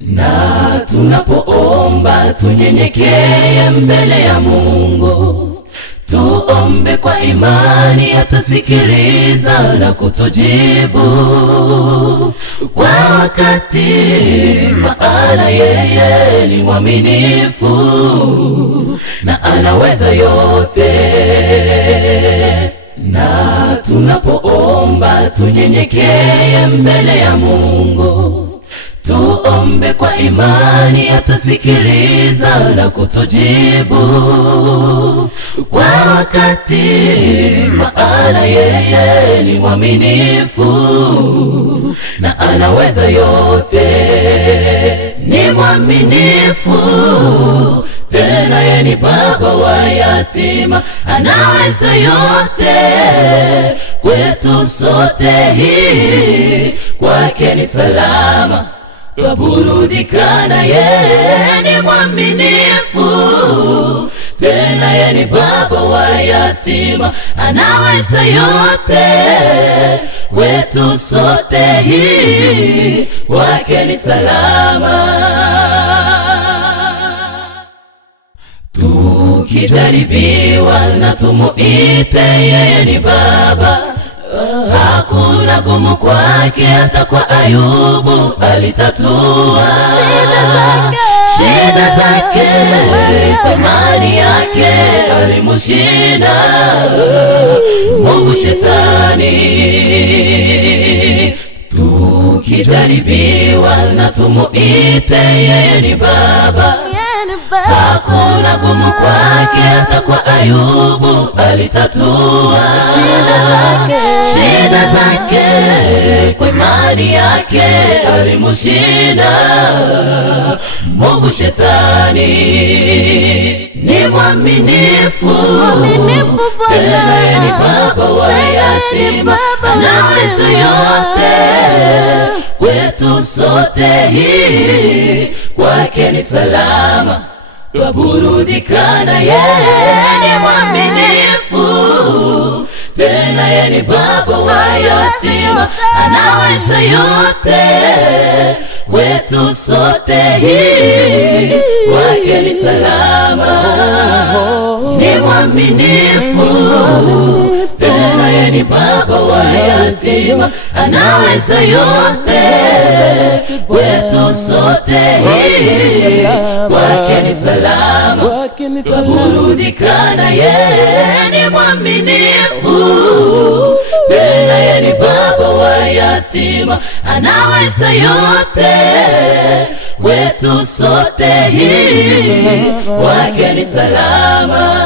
Na tunapoomba tunyenyekee mbele ya Mungu, tuombe kwa imani, atasikiliza na kutujibu kwa wakati, maana yeye ni mwaminifu na anaweza yote. Na tunapoomba tunyenyekee mbele ya Mungu, tuombe kwa imani, atasikiliza na kutujibu kwa wakati, maana yeye ni mwaminifu na anaweza yote. Ni mwaminifu, tena yeye ni baba wa yatima, anaweza yote kwetu sote. Hii kwake ni salama, twaburudikana. Yeye ni mwaminifu, tena yeye ni baba wa yatima, anaweza yote kwetu sote. Hii kwake ni salama. Tukijaribiwa na tumuite, yeye ni baba, hakuna gumu kwake. Hata kwa Ayubu alitatua shida zake, kwa imani yake alimushinda mwovu Shetani. Tukijaribiwa na tumuite, yeye ni baba, hakuna gumu kwake. Hata kwa Ayubu alitatua shida zake, kwa imani yake alimushinda mwovu Shetani. Ni mwaminifu, tena yeye ni baba wa yatima, anaweza yote kwetu sote. Hii kwake ni salama, twaburudikana. Yeye ni mwaminifu, tena yeye ni baba wa yatima, anaweza yote kwetu sote. Hii kwake ni salama. Ni mwaminifu, tena yeye ni baba wa yatima, anaweza yote kwetu sote. Hii kwake ni salama, twaburudikana. Yeye ni mwaminifu, tena yeye ni baba wa yatima, anaweza yote kwetu sote. Hii kwake ni salama.